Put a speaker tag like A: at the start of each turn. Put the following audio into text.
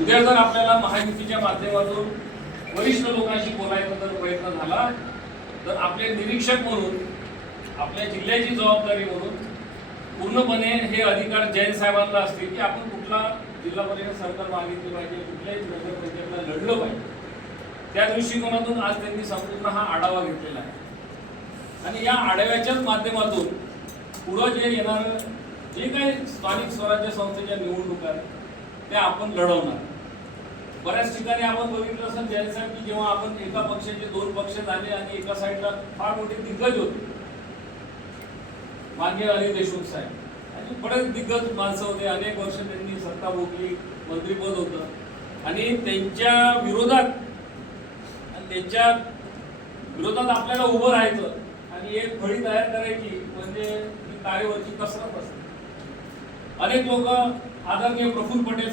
A: उद्या जर आपल्याला महायुतीच्या माध्यमातून वरिष्ठ लोकांशी बोलायचा जर प्रयत्न झाला तर आपले निरीक्षक म्हणून आपल्या जिल्ह्याची जबाबदारी म्हणून पूर्णपणे हे अधिकार जैन साहेबांना असतील की आपण कुठला जिल्हा परिषद सरकार मागितली पाहिजे कुठल्याही नगरपंचायतला लढलं पाहिजे. त्या दृष्टिकोनातून आज त्यांनी संपूर्ण हा आढावा घेतलेला आहे. आणि या आढाव्याच्याच माध्यमातून पुढं जे येणारं जे काही स्थानिक स्वराज्य संस्थेच्या निवडणुका ते त्या आपण लढवणार. बऱ्याच ठिकाणी आपण बघितलं असेल जैन साहेब की जेव्हा आपण एका पक्षाचे दोन पक्ष झाले आणि एका साईडला फार मोठे दिग्गज होते. मान्य अनिल देशमुख साहेब. आणि बरेच दिग्गज माणसं होते. अनेक वर्ष त्यांनी सत्ता भोगली मंत्रीपद होतं. आणि त्यांच्या विरोधात आणि त्यांच्या विरोधात आपल्याला उभं राहायचं आणि एक फळी तयार करायची म्हणजे ही तारेवरची कसरत असते. अनेक लोक आदरणीय प्रफुल्ल पटेल